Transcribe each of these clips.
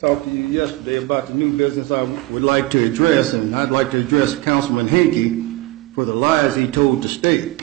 talked to you yesterday about the new business I would like to address, and I'd like to address Councilman Henke for the lies he told the state.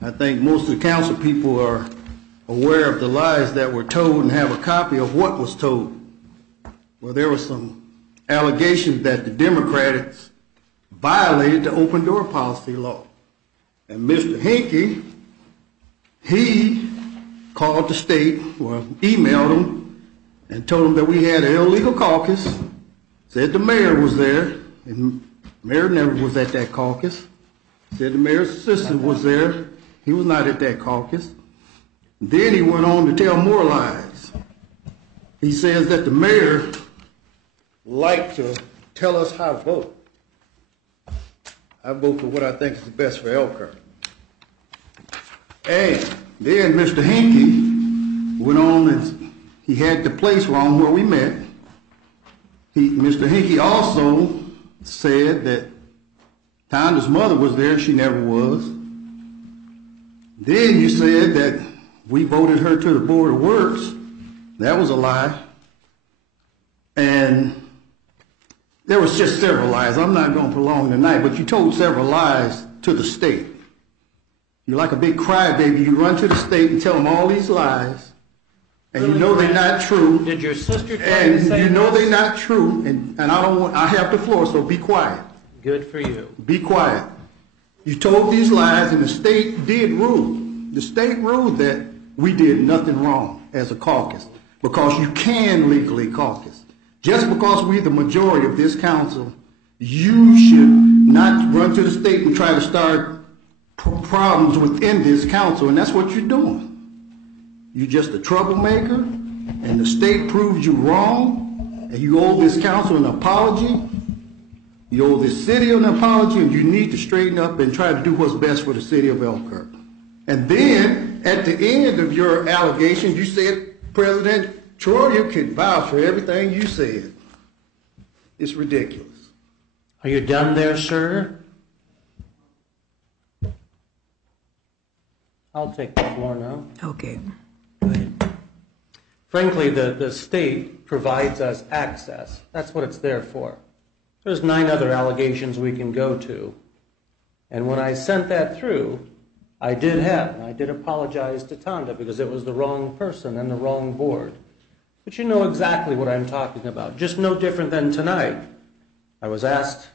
I think most of the council people are aware of the lies that were told and have a copy of what was told. Well, there were some allegations that the Democrats violated the open door policy law. And Mr. Henke, he called the state, or emailed them, and told them that we had an illegal caucus, said the mayor was there, and the mayor never was at that caucus. Said the mayor's assistant was there. He was not at that caucus. Then he went on to tell more lies. He says that the mayor liked to tell us how to vote. I vote for what I think is the best for Elkhart. And then Mr. Henke went on and he had the place wrong where we met. Mr. Henke also said that Tonda's mother was there, she never was. Then you said that we voted her to the Board of Works. That was a lie. And there was just several lies. I'm not going to prolong tonight, but you told several lies to the state. You're like a big crybaby. You run to the state and tell them all these lies. And you know they're not true. Did your sister try and to say you know this? they're not true, and I have the floor, so be quiet. Good for you. Be quiet. You told these lies, and the state did rule. The state ruled that we did nothing wrong as a caucus, because you can legally caucus. Just because we're the majority of this council, you should not run to the state and try to start problems within this council, and that's what you're doing. You're just a troublemaker, and the state proved you wrong, and you owe this council an apology. You owe this city an apology, and you need to straighten up and try to do what's best for the city of Elkhart. And then, at the end of your allegations, you said President Troyer could vouch for everything you said. It's ridiculous. Are you done there, sir? I'll take the floor now. Okay. Go ahead. Frankly, the state provides us access. That's what it's there for. There's 9 other allegations we can go to. And when I sent that through, I did apologize to Tonda because it was the wrong person and the wrong board. But you know exactly what I'm talking about. Just no different than tonight. It was asked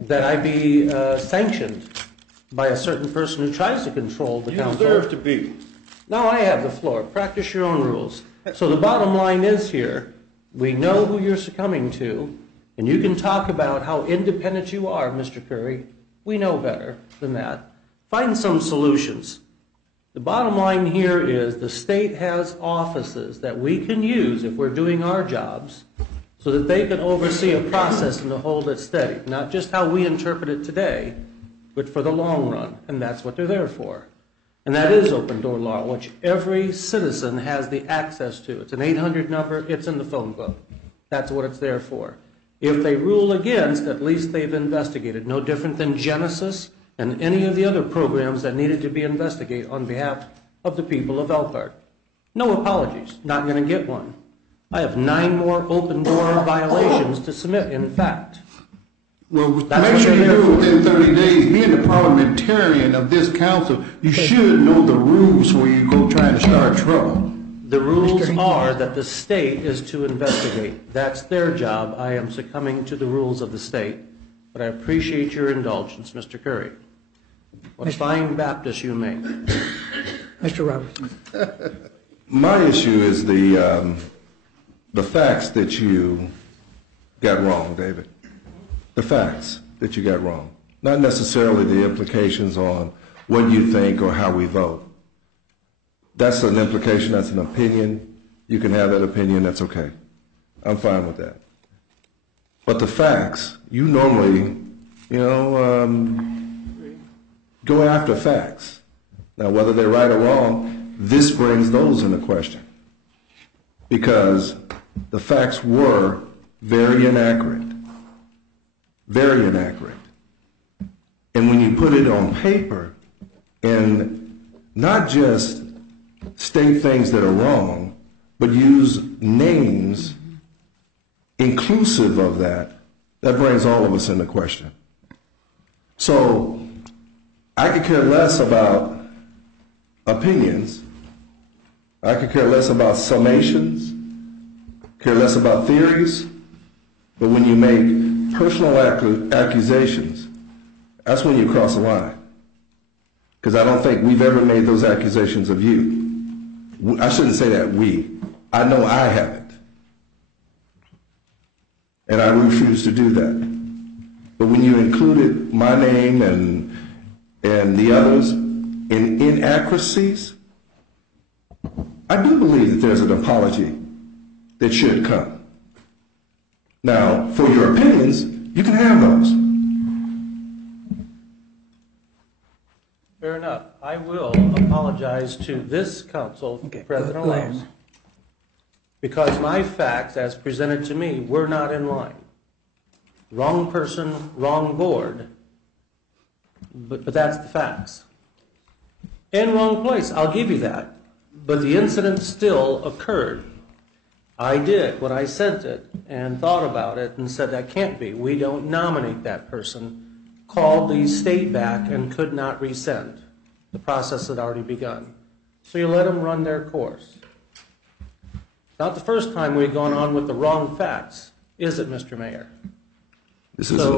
that I be sanctioned by a certain person who tries to control the council. You deserve to be. Now I have the floor. Practice your own rules. So the bottom line is here, we know who you're succumbing to, and you can talk about how independent you are, Mr. Curry. We know better than that. Find some solutions. The bottom line here is the state has offices that we can use if we're doing our jobs so that they can oversee a process and to hold it steady. Not just how we interpret it today, but for the long run, and that's what they're there for. And that is open door law, which every citizen has the access to. It's an 800 number, it's in the phone book. That's what it's there for. If they rule against, at least they've investigated. No different than Genesis and any of the other programs that needed to be investigated on behalf of the people of Elkhart. No apologies, not going to get one. I have 9 more open door violations to submit, in fact. Well, make sure you do it within 30 days. Being the parliamentarian of this council, you should know the rules where you go trying to start trouble. The rules are that the state is to investigate. That's their job. I am succumbing to the rules of the state. But I appreciate your indulgence, Mr. Curry. What a fine Baptist you make. Mr. Robertson. My issue is the facts that you got wrong, David. The facts that you got wrong. Not necessarily the implications on what you think or how we vote. That's an implication, that's an opinion. You can have that opinion, that's okay. I'm fine with that. But the facts, you normally, go after facts. Now, whether they're right or wrong, this brings those into question. Because the facts were very inaccurate. Very inaccurate. And when you put it on paper and not just state things that are wrong, but use names inclusive of that, that brings all of us into question. So I could care less about opinions. I could care less about summations, care less about theories, but when you make personal accusations, that's when you cross the line. Because I don't think we've ever made those accusations of you. I shouldn't say that we. I know I haven't. And I refuse to do that. But when you included my name and the others in inaccuracies, I do believe that there's an apology that should come. Now, for your opinions, you can have those. Fair enough. I will apologize to this council, President allows, because my facts, as presented to me, were not in line. Wrong person, wrong board, but that's the facts. In wrong place, I'll give you that. But the incident still occurred. I did when I sent it and thought about it and said that can't be. We don't nominate that person. Called the state back and could not resend. The process had already begun. So you let them run their course. Not the first time we've gone on with the wrong facts, is it, Mr. Mayor? It's not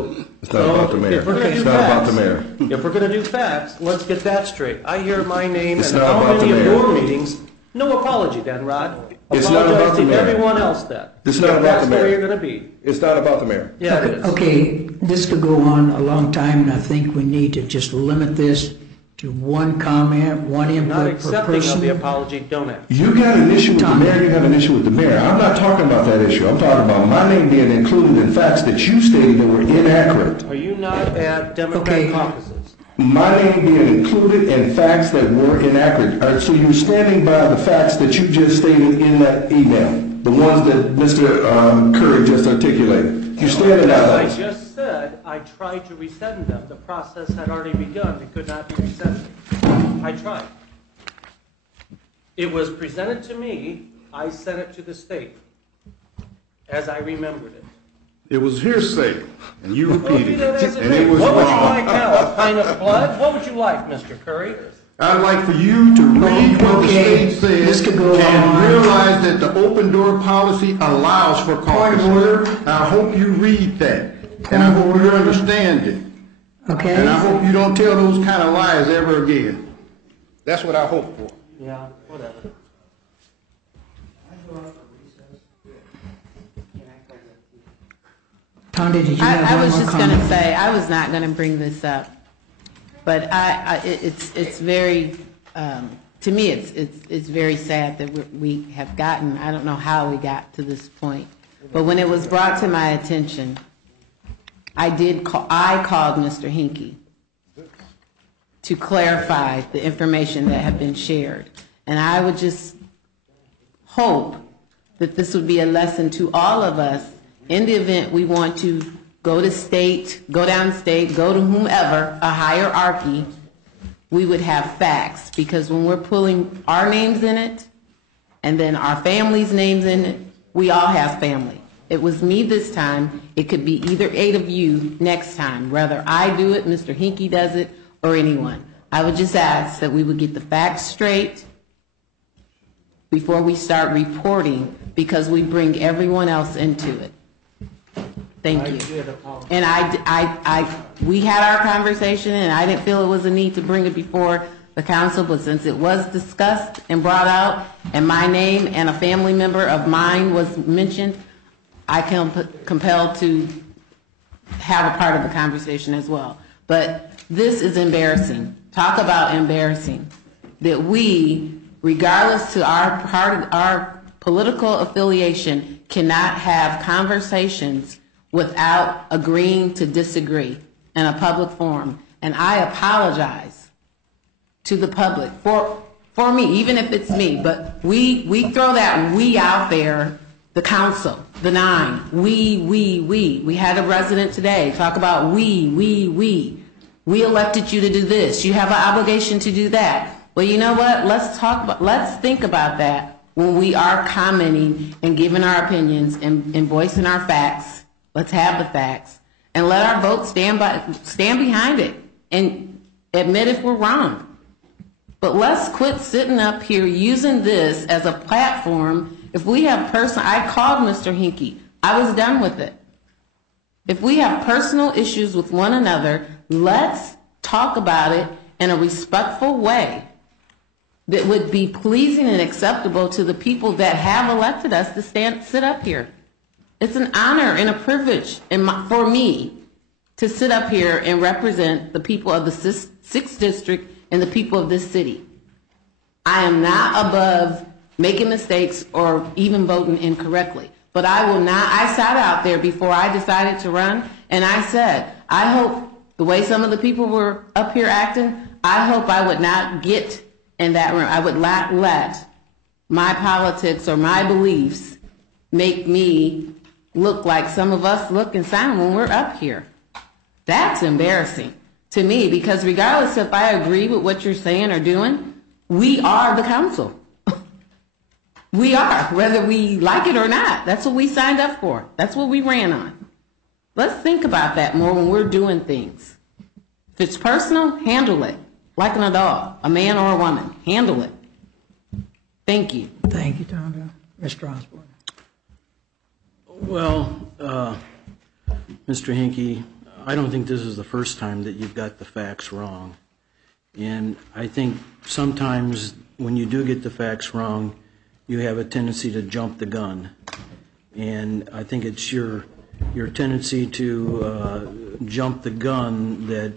about the mayor. It's not about the mayor. If we're going to do facts, let's get that straight. I hear my name It's and not how about many the of mayor. your meetings. No apology, then, Rod. It's not about the Apologize to mayor. everyone else then. It's not about That's the the way mayor. you're going to be. It's not about the mayor. Yeah, it is. Okay, this could go on a long time, and I think we need to just limit this to one comment, one Not input per accepting of the person. apology, don't act. You got an issue with the mayor, you have an issue with the mayor. I'm not talking about that issue. I'm talking about my name being included in facts that you stated that were inaccurate. Are you not at Democrat Okay. caucuses? My name being included in facts that were inaccurate. All right, so you're standing by the facts that you just stated in that email, the ones that Mr. Curry just articulated. You're standing by As those. I just said, I tried to resend them. The process had already begun. It could not be resended. I tried. It was presented to me. I sent it to the state as I remembered it. It was hearsay, and you repeated Well, it, be that as and it was What would you wrong. like now? A pint of blood? What would you like, Mr. Curry? I'd like for you to read what the Okay, state says this could go and on. realize that the open door policy allows for caucus. Point of order. I hope you read that, and I hope you understand it, Okay? and I hope you don't tell those kind of lies ever again. That's what I hope for. Yeah, whatever. Tondi, did you have I one was more just going to comment? say, I was not going to bring this up, but it's very, to me, it's very sad that we have gotten, I don't know how we got to this point, but when it was brought to my attention, I called Mr. Henke to clarify the information that had been shared. And I would just hope that this would be a lesson to all of us in the event we want to go to state, go downstate, go to whomever, a hierarchy, we would have facts. Because when we're pulling our names in it, and then our family's names in it, we all have family. It was me this time. It could be either 8 of you next time. Whether I do it, Mr. Henke does it, or anyone. I would just ask that we would get the facts straight before we start reporting, because we bring everyone else into it. Thank you. And we had our conversation, and I didn't feel it was a need to bring it before the council, but since it was discussed and brought out, and my name and a family member of mine was mentioned, I am compelled to have a part of the conversation as well. But this is embarrassing. Talk about embarrassing. That we, regardless to our political affiliation, cannot have conversations without agreeing to disagree in a public forum. And I apologize to the public for me, even if it's me. But we throw that we out there, the council, the 9. We. We had a resident today talk about we. We elected you to do this. You have an obligation to do that. Well, you know what? Let's think about that when we are commenting and giving our opinions and voicing our facts. Let's have the facts and let our vote stand behind it and admit if we're wrong. But let's quit sitting up here using this as a platform. If we have I called Mr. Henke. I was done with it. If we have personal issues with one another, let's talk about it in a respectful way that would be pleasing and acceptable to the people that have elected us to sit up here. It's an honor and a privilege for me to sit up here and represent the people of the 6th District and the people of this city. I am not above making mistakes or even voting incorrectly. But I will not, I sat out there before I decided to run, and I said, I hope the way some of the people were up here acting, I hope I would not get in that room. I would not let my politics or my beliefs make me look like some of us look and sound when we're up here. That's embarrassing to me, because regardless if I agree with what you're saying or doing, we are the council. We are, whether we like it or not. That's what we signed up for. That's what we ran on. Let's think about that more when we're doing things. If it's personal, handle it. Like an adult, a man or a woman. Handle it. Thank you. Thank you, Tonda. Mr. Osborne. Well, Mr. Henke, I don't think this is the first time that you've got the facts wrong. And I think sometimes when you do get the facts wrong, you have a tendency to jump the gun. And I think it's your tendency to jump the gun that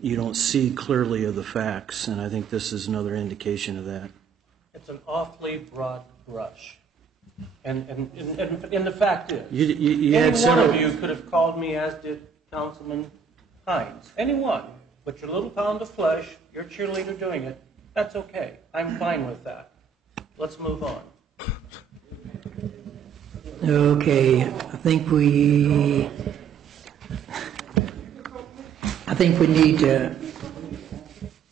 you don't see clearly of the facts. And I think this is another indication of that. It's an awfully broad brush. And the fact is, any one of you could have called me, as did Councilman Hines. Anyone. But your little pound of flesh, your cheerleader doing it, that's okay. I'm fine with that. Let's move on. Okay, I think we need to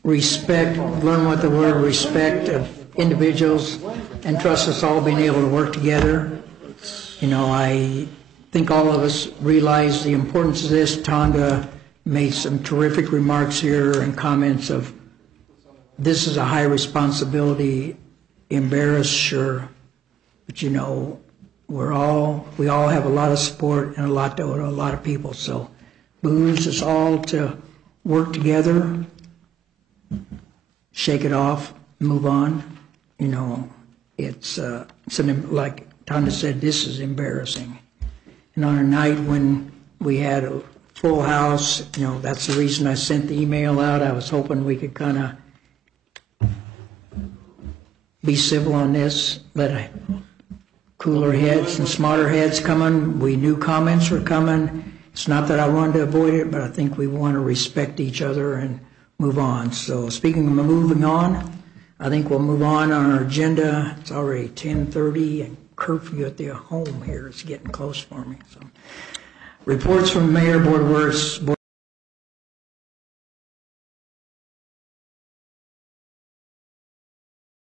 learn what the word respect of individuals and trust us all being able to work together. You know, I think all of us realize the importance of this. Tonda made some terrific remarks here and comments of this is a high responsibility. Embarrassed, sure, but you know, we all have a lot of support and a lot to a lot of people. So, behooves us all to work together, shake it off, move on. You know, it's like Tonda said, this is embarrassing. And on a night when we had a full house, you know, that's the reason I sent the email out. I was hoping we could kind of be civil on this, let cooler heads and smarter heads coming. We knew comments were coming. It's not that I wanted to avoid it, but I think we want to respect each other and move on. So speaking of moving on, I think we'll move on our agenda. It's already 10:30 and curfew at the home here is getting close for me. So reports from Mayor, Board of Works.